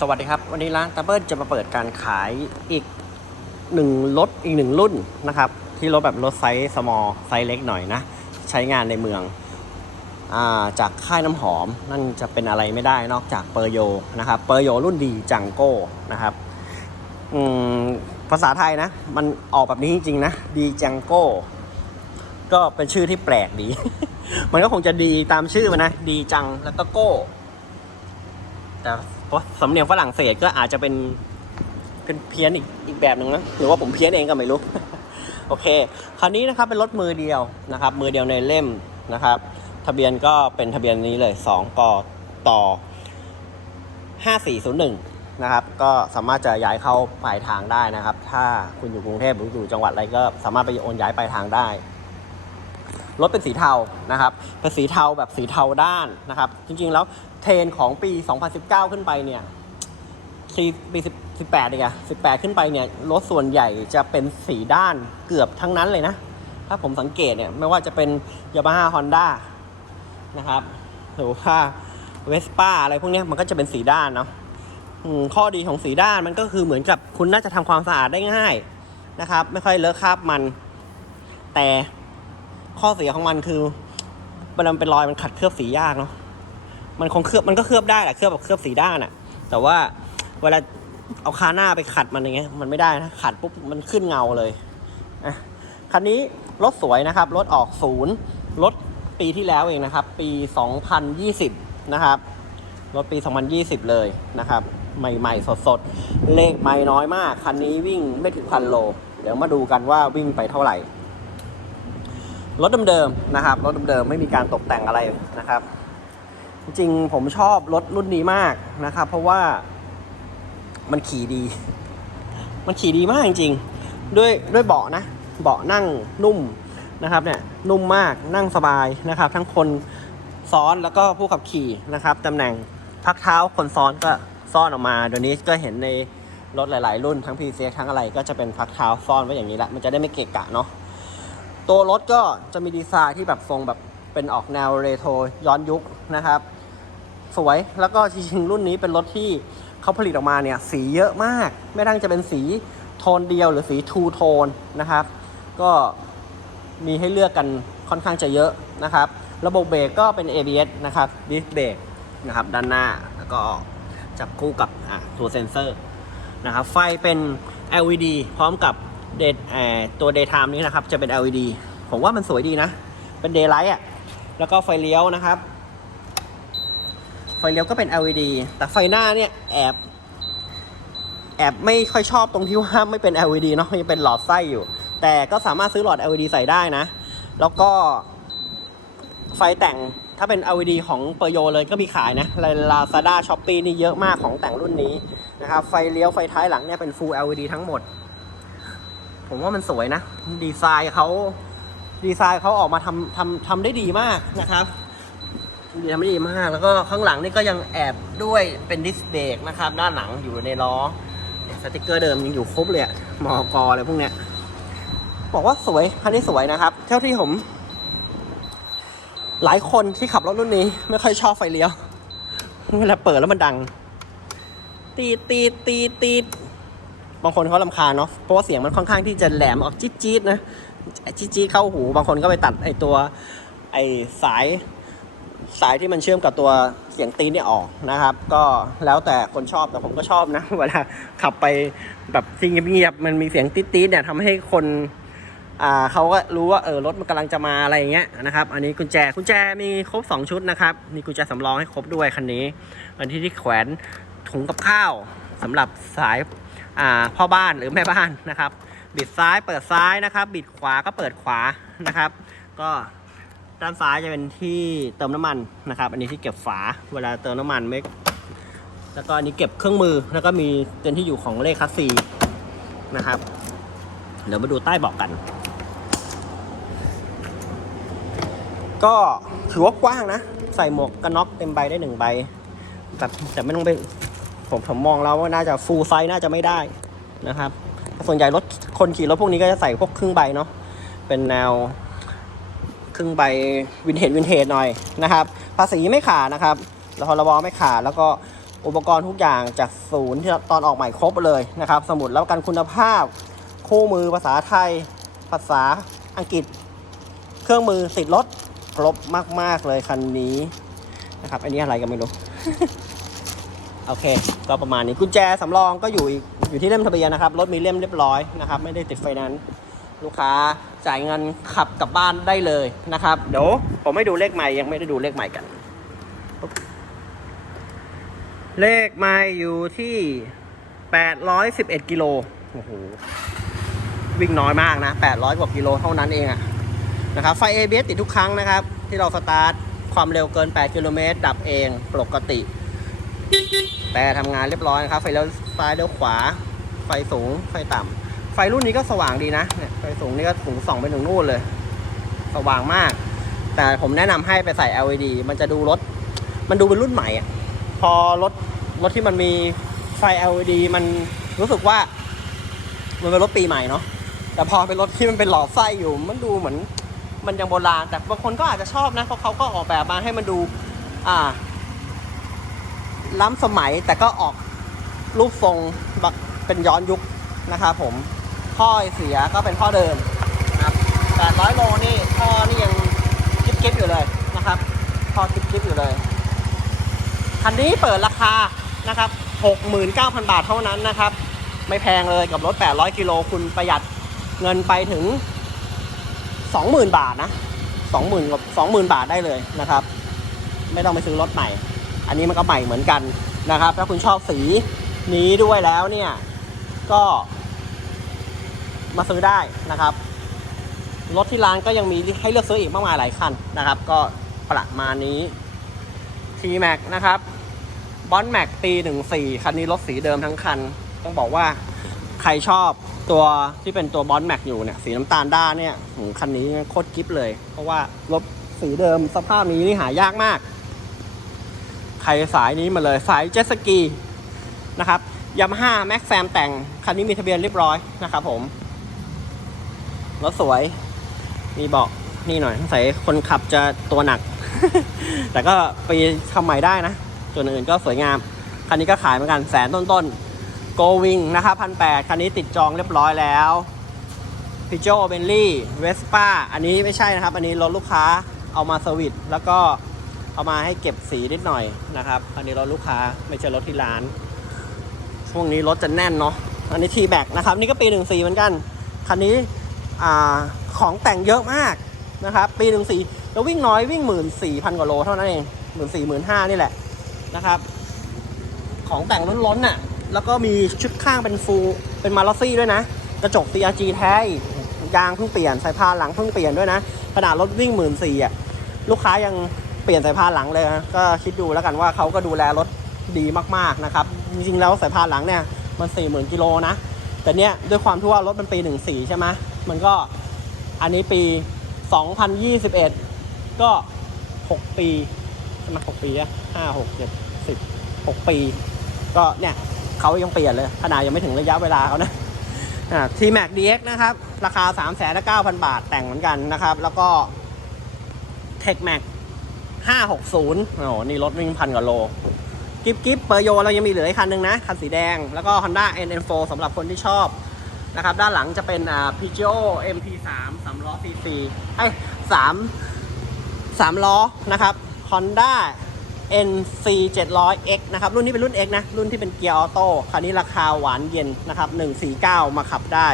สวัสดีครับ วันนี้ร้านตาเบิลจะมาเปิดการขายอีกหนึ่งรถอีกหนึ่งรุ่นนะครับ ที่รถแบบรถไซส์สมอลไซส์เล็กหน่อยนะ ใช้งานในเมืองอาจากค่ายน้ำหอมนั่นจะเป็นอะไรไม่ได้นอกจากเปอร์โยนะครับเปอร์โยรุ่นดีจังโก้นะครับภาษาไทยนะ มันออกแบบนี้จริงๆนะดีจังโก้ก็เป็นชื่อที่แปลกดี มันก็คงจะดีตามชื่อมันนะ ดีจังแล้วก็โก้แต่ ราะสำเนียงฝรั่งเศสก็อาจจะเป็นเป็นเพี้ยนอีกอีกแบบหนึ่งนะหรือว่าผมเพี้ยนเองก็ไม่รู้ โอเคคันนี้นะครับเป็นรถมือเดียวนะครับ มือเดียวในเล่มนะครับ ทะเบียนก็เป็นทะเบียนนี้เลย2กต่อ5401นะครับ ก็สามารถจะย้ายเข้าปลายทางได้นะครับ ถ้าคุณอยู่กรุงเทพหรืออยู่จังหวัดอะไรก็สามารถไปโอนย้ายปลายทางได้รถเป็นสีเทานะครับเป็นสีเทาแบบสีเทาด้านนะครับ จริงๆแล้ว เทรนของปี 2019 ขึ้นไปเนี่ยปีปี18เลยอะ18 ขึ้นไปเนี่ยรถส่วนใหญ่จะเป็นสีด้านเกือบทั้งนั้นเลยนะ ถ้าผมสังเกตเนี่ยไม่ว่าจะเป็น Yamaha Honda นะครับหรือว่า Vespa อะไรพวกนี้มันก็จะเป็นสีด้านเนาะข้อดีของสีด้านมันก็คือเหมือนกับคุณน่าจะทำความสะอาดได้ง่ายนะครับ ไม่ค่อยเลอะคราบมัน แต่ข้อเสียของมันคือเวลามันเป็นรอยมันขัดเคลือบสียากเนาะ มันคงเคลือบมันก็เคลือบได้แหละเคลือบแบบเคลือบสีด้านอะแต่ว่าเวลาเอาคาหน้าไปขัดมันอย่างเงี้ยมันไม่ได้นะขัดปุ๊บมันขึ้นเงาเลยอะคันนี้รถสวยนะครับรถออกศูนย์รถปีที่แล้วเองนะครับ ปี 2020 นะครับรถปี 2020 เลยนะครับ ใหม่ๆ สดๆ เลขไม่น้อยมาก คันนี้วิ่งไม่ถึงพันโล เดี๋ยวมาดูกันว่าวิ่งไปเท่าไหร่ รถเดิมๆ นะครับ รถเดิมๆ ไม่มีการตกแต่งอะไรนะครับ จริงผมชอบรถรุ่นนี้มากนะครับ เพราะว่ามันขี่ดี มันขี่ดีมากจริงๆ ด้วยด้วยเบาะนะ เบาะนั่งนุ่มนะครับเนี่ยนุ่มมากนั่งสบายนะครับ ทั้งคนซ้อนแล้วก็ผู้ขับขี่นะครับตำแหน่งพักเท้าคนซ้อนก็ซ่อนออกมาเดี๋ยวนี้ก็เห็นในรถหลาย ๆ รุ่นทั้ง p c x ทั้งอะไรก็จะเป็นพักเท้าซ่อนไว้อย่างนี้ละมันจะได้ไม่เกะกะเนาะตัวรถก็จะมีดีไซน์ที่แบบทรงแบบ เป็นออกแนวเรโทรย้อนยุคนะครับ สวยแล้วก็จริงๆรุ่นนี้เป็นรถที่เขาผลิตออกมาเนี่ยสีเยอะมาก ไม่ตั้งจะเป็นสีโทนเดียวหรือสีทูโทนนะครับ ก็มีให้เลือกกันค่อนข้างจะเยอะนะครับ ระบบเบรกก็เป็น ABS นะครับดิสเบรกนะครับด้านหน้าแล้วก็จับคู่กับอะตัวเซนเซอร์นะครับไฟเป็น LED พร้อมกับเดเอ่อตัว daytime นี้นะครับ จะเป็น LED ผมว่ามันสวยดีนะ เป็น daylight อะ แล้วก็ไฟเลี้ยวนะครับ ไฟเลี้ยวก็เป็น LED แต่ไฟหน้าเนี่ยแอบแอบไม่ค่อยชอบตรงที่ว่าไม่เป็น LED เนาะยังเป็นหลอดไส้อยู่ แต่ก็สามารถซื้อหลอด LED ใส่ได้นะ แล้วก็ไฟแต่งถ้าเป็น LED ของเปอร์โยเลยก็มีขายนะลาซาด้าช้อปปีนี่เยอะมากของแต่งรุ่นนี้นะครับ ไฟเลี้ยวไฟท้ายหลังเนี่ยเป็น Full LED ทั้งหมด ผมว่ามันสวยนะ ดีไซน์เขา ดีไซน์เขาออกมาทำทำทำได้ดีมากนะครับดีทำได้ดีมาก แล้วก็ข้างหลังนี่ก็ยังแอบด้วยเป็นดิสเบรกนะครับ ด้านหลังอยู่ในล้อสติกเกอร์เดิมยังอยู่ครบเลยมอกอะไรพวกเนี้ย บอกว่าสวยคันนี้สวยนะครับ เท่าที่ผม หลายคนที่ขับรถรุ่นนี้ ไม่ค่อยชอบไฟเลี้ยวเวลาเปิดแล้วมันดัง ตีตีตีตีบางคนเขาลำคาญเนาะเพราะว่าเสียงมันค่อนข้างที่จะแหลมออกจี๊ดจี๊ดนะ จี๊ดจี๊ดเข้าหู บางคนก็ไปตัดไอตัวไอสายสายที่มันเชื่อมกับตัวเสียงตีนเนี่ยออกนะครับ ก็แล้วแต่คนชอบแต่ผมก็ชอบนะเวลาขับไปแบบที่เงียบๆมันมีเสียงตีดๆเนี่ยทำให้คนอ่าเขาก็รู้ว่าเออรถมันกำลังจะมาอะไรอย่างเงี้ยนะครับ อันนี้กุญแจกุญแจมีครบ 2 ชุดนะครับ มีกุญแจสำรองให้ครบด้วยคันนี้ อันที่ที่แขวนถุงกับข้าวสำหรับสายอ่าพ่อบ้านหรือแม่บ้านนะครับ บิดซ้ายเปิดซ้ายนะครับ บิดขวาก็เปิดขวานะครับ ก็ด้านซ้ายจะเป็นที่เติมน้ำมันนะครับ อันนี้ที่เก็บฝาเวลาเติมน้ำมันไม่แล้วก็อันนี้เก็บเครื่องมือแล้วก็มีเป็นที่อยู่ของเลขคัสซีนะครับเดี๋ยวมาดูใต้เบาะกัน ก็ถือว่ากว้างนะ ใส่หมวกกันน็อกเต็มใบได้หนึ่งใบแต่แต่ไม่ต้องไปผมผมมองแล้วว่าน่าจะฟูลไซส์น่าจะไม่ได้นะครับ ส่วนใหญ่รถคนขี่รถพวกนี้ก็จะใส่พวกครึ่งใบเนาะเป็นแนวครึ่งใบวินเทจวินเทจหน่อยนะครับ ภาษีไม่ขาดนะครับแล้วพรบไม่ขาดแล้วก็อุปกรณ์ทุกอย่างจากศูนย์ที่ตอนออกใหม่ครบเลยนะครับ สมุดแล้วกันคุณภาพ คู่มือภาษาไทย ภาษาอังกฤษ เครื่องมือติดรถครบมาก ๆ เลยคันนี้นะครับ อันนี้อะไรกันไม่รู้ โอเค ก็ประมาณนี้กุญแจสำรองก็อยู่อีกอยู่ที่เล่มทะเบียนนะครับ รถมีเล่มเรียบร้อยนะครับ ไม่ได้ติดไฟนนซ์ลูกค้าจ่ายเงินขับกลับบ้านได้เลยนะครับ เดี๋ยวผมไม่ดูเลขใหม่ยังไม่ได้ดูเลขใหม่กัน เลขไมาอยู่ที่ 811กิโลโอ้โหวิ่งน้อยมากนะ 800 กว่ากิโลเท่านั้นเองอะนะครับไฟ ABS ติดทุกครั้งนะครับ ที่เราสตาร์ทความเร็วเกิน 8 กิโลเมตรดับเองปกติ แต่ทำงานเรียบร้อยนะครับ ไฟเลี้ยวซ้ายเลี้ยวขวา ไฟสูง ไฟต่ำไฟรุ่นนี้ก็สว่างดีนะเนี่ยไฟสูงนี่ก็สูงส่องไปถึงนู่นเลย สว่างมาก แต่ผมแนะนำให้ไปใส่ LED มันจะดูรถ มันดูเป็นรุ่นใหม่อะพอรถรถที่มันมีไฟ LED มันรู้สึกว่า มันเป็นรถปีใหม่เนาะ แต่พอเป็นรถที่มันเป็นหลอดไส้อยู่มันดูเหมือน มันยังโบราณ แต่บางคนก็อาจจะชอบนะเพราะเขาก็ออกแบบมาให้มันดู อ่า ล้ำสมัยแต่ก็ออกรูปทรงแบบเป็นย้อนยุคนะครับผมท่อเสียก็เป็นท่อเดิมนะครับ800โลนี่ท่อนี่ยังกิ๊บๆอยู่เลยนะครับท่อกิ๊บๆอยู่เลย คันนี้เปิดราคานะครับ 69,000 บาทเท่านั้นนะครับ ไม่แพงเลยกับรถ 800 กิโลคุณประหยัดเงินไปถึง 20,000 บาทนะ 20,000กับ20,000 บาทได้เลยนะครับ ไม่ต้องไปซื้อรถใหม่ อันนี้มันก็ใหม่เหมือนกันนะครับ ถ้าคุณชอบสีนี้ด้วยแล้วเนี่ย ก็มาซื้อได้นะครับ รถที่ร้านก็ยังมีให้เลือกซื้ออีกมากมายหลายคันนะครับ ก็ประมาณนี้ T Max นะครับบอนแม็กปี14คันนี้รถสีเดิมทั้งคัน ต้องบอกว่าใครชอบตัวที่เป็นตัวบอนแม็กอยู่เนี่ย สีน้ำตาลด้านเนี่ยคันนี้โคตรกิฟเลย เพราะว่ารถสีเดิมสภาพนี้นี่หายากมาก ใครสายนี้มาเลยสายเจ็ตสกีนะครับยามาฮ่าแม็กแซมแต่ง คันนี้มีทะเบียนเรียบร้อยนะครับผมรถสวย มีเบอกนี่หน่อยสงสัยคนขับจะตัวหนัก แต่ก็ไปทำใหม่ได้นะส่วนอื่นก็สวยงาม คันนี้ก็ขายเหมือนกันแสนต้นๆโกวิงนะครับพันแปดคันนี้ติดจองเรียบร้อยแล้วพิโจเบนลี่เวสป้าอันนี้ไม่ใช่นะครับ อันนี้รถลูกค้าเอามาเซอร์วิสแล้วก็ เอามาให้เก็บสีนิดหน่อยนะครับ อันนี้รถลูกค้าไม่ใช่รถที่ร้าน ช่วงนี้รถจะแน่นเนาะ อันนี้ทีแบกนะครับ นี่ก็ปีหนึ่งสี่เหมือนกัน คันนี้ของแต่งเยอะมากนะครับ ปีหนึ่งสี่แล้ววิ่งน้อยวิ่งหมื่นสี่พันกว่าโลเท่านั้นเองหมื่นสี่หมื่นห้านี่แหละนะครับ ของแต่งล้นๆน่ะ แล้วก็มีชุดข้างเป็นฟูเป็นมาลอซี่ด้วยนะ กระจก CRG แท้อีกยางเพิ่งเปลี่ยนสายพานหลังเพิ่งเปลี่ยนด้วยนะขนาดรถวิ่งหมื่นสี่อะลูกค้ายัง เปลี่ยนสายพานหลังเลยนะก็คิดดูแล้วกันว่าเขาก็ดูแลรถดีมากๆนะครับ จริงๆแล้วสายพานหลังเนี่ยมันสี่หมื่นกิโลนะ แต่เนี้ยด้วยความที่ว่ารถมันปีหนึ่งสี่ใช่ไหมมันก็อันนี้ปี 2021 ก็ 6 ปีใช่ไหม6ปีอะห้าหกเจ็ดสิบหกปี ก็เนี่ยเขายังเปลี่ยนเลยขนาดยังไม่ถึงระยะเวลาเขานะทีแม็กดีเอ็กนะครับ ราคา3 9 0 0 0บาทแต่งเหมือนกันนะครับ แล้วก็เทคแม็ก 560โอ้โหนี่รถวิ่งพันกว่าโล กิฟกิฟเปอร์โยเรายังมีเหลืออีกคันหนึ่งนะ คันสีแดง แล้วก็ Honda NN4 สำหรับคนที่ชอบนะครับ ด้านหลังจะเป็นอ่า Peugeot MP3 3ล้อ CC ไอ้สามสามล้อนะครับ Honda NC 700X นะครับ รุ่นนี้เป็นรุ่น X นะ รุ่นที่เป็นเกียร์ออโต้คันนี้ราคาหวานเย็นนะครับ 149 มาขับได้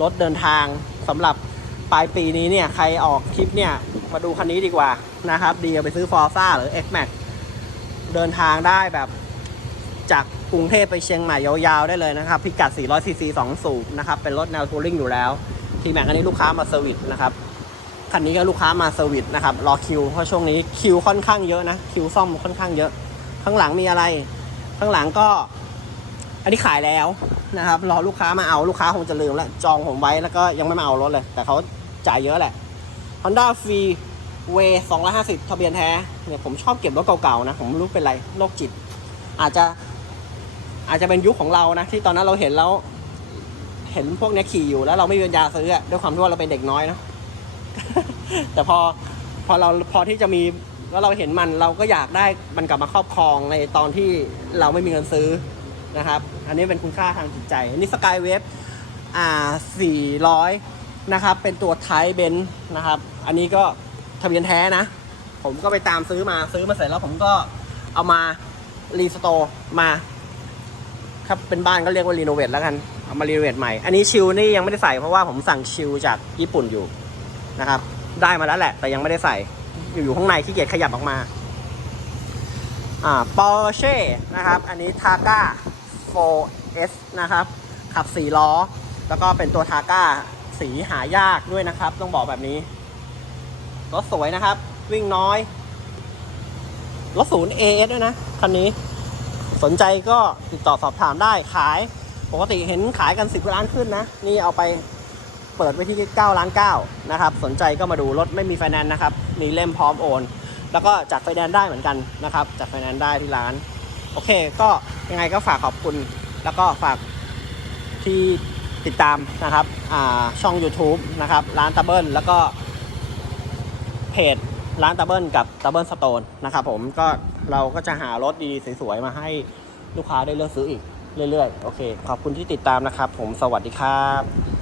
รถเดินทางสำหรับปลายปีนี้เนี่ย ใครออกคลิปเนี่ย มาดูคันนี้ดีกว่านะครับ ดีกว่าไปซื้อ Forza หรือ X Max เดินทางได้แบบจากกรุงเทพไปเชียงใหม่ยาวๆได้เลยนะครับ พิกัด 400ซีซี2สูบนะครับ เป็นรถแนวทัวริงอยู่แล้ว ทีแม็กอันนี้ลูกค้ามาเซอร์วิสนะครับคันนี้ก็ลูกค้ามาเซอร์วิสนะครับ รอคิว เพราะช่วงนี้คิวค่อนข้างเยอะนะ คิวซ่อมค่อนข้างเยอะ ข้างหลังมีอะไร ข้างหลังก็ อันนี้ขายแล้วนะครับ รอลูกค้ามาเอา ลูกค้าคงจะลืมแล้ว จองผมไว้แล้วก็ยังไม่มาเอารถเลย แต่เขาจ่ายเยอะแหละ Honda f r e e w a y 250 ทะเบียนแท้ เนี่ยผมชอบเก็บรถเก่าๆนะ ผมไม่รู้เป็นไรโรคจิต อาจจะอาจจะเป็นยุคของเรานะ ที่ตอนนั้นเราเห็นแล้ว เห็นพวกนี้ขี่อยู่แล้วเราไม่มีปัญญาซื้อด้วยความที่ว่าเราเป็นเด็กน้อยเนอะแต่พอพอเราพอที่จะมีแล้วเราเห็นมันเราก็อยากได้มันกลับมาครอบครองในตอนที่เราไม่มีเงินซื้อนะครับ อันนี้เป็นคุณค่าทางจิตใจ อันนี้สกายเวฟอ่า400 นะครับ เป็นตัวไทเบนนะครับ อันนี้ก็ทะเบียนแท้นะ ผมก็ไปตามซื้อมาซื้อมาเสร็จแล้วผมก็เอามารีสโตร์มาครับเป็นบ้านก็เรียกว่ารีโนเวทแล้วกัน เอามารีโนเวทใหม่ อันนี้ชิลนี่ยังไม่ได้ใส่เพราะว่าผมสั่งชิลจากญี่ปุ่นอยู่นะครับ ได้มาแล้วแหละ แต่ยังไม่ได้ใส่ อยู่อยู่ข้างในขี้เกียจขยับออกมา อ่าปอร์เช่นะครับ อันนี้ทาก้า 4S นะครับ ขับ 4 ล้อ แล้วก็เป็นตัวทาก้า สีหายากด้วยนะครับ ต้องบอกแบบนี้ รถสวยนะครับ วิ่งน้อย รถศูนย์ AS ด้วยนะคันนี้ สนใจก็ติดต่อสอบถามได้ขาย ปกติเห็นขายกัน 10 ล้านขึ้นนะ นี่เอาไปเปิดไว้ที่9ล้าน9นะครับ สนใจก็มาดูรถไม่มีไฟแนนซ์นะครับ มีเล่มพร้อมโอน แล้วก็จัดไฟแนนซ์ได้เหมือนกันนะครับ จัดไฟแนนซ์ได้ที่ร้าน โอเค ก็ยังไงก็ฝากขอบคุณ แล้วก็ฝากที่ ติดตามนะครับช่อง YouTube นะครับร้านตะเบิลแล้วก็เพจร้านตะเบิลกับตะเบิลสโตนนะครับผมก็เราก็จะหารถดีๆสวยๆมาให้ลูกค้าได้เลือกซื้ออีกเรื่อยๆ โอเค ขอบคุณที่ติดตามนะครับ ผมสวัสดีครับ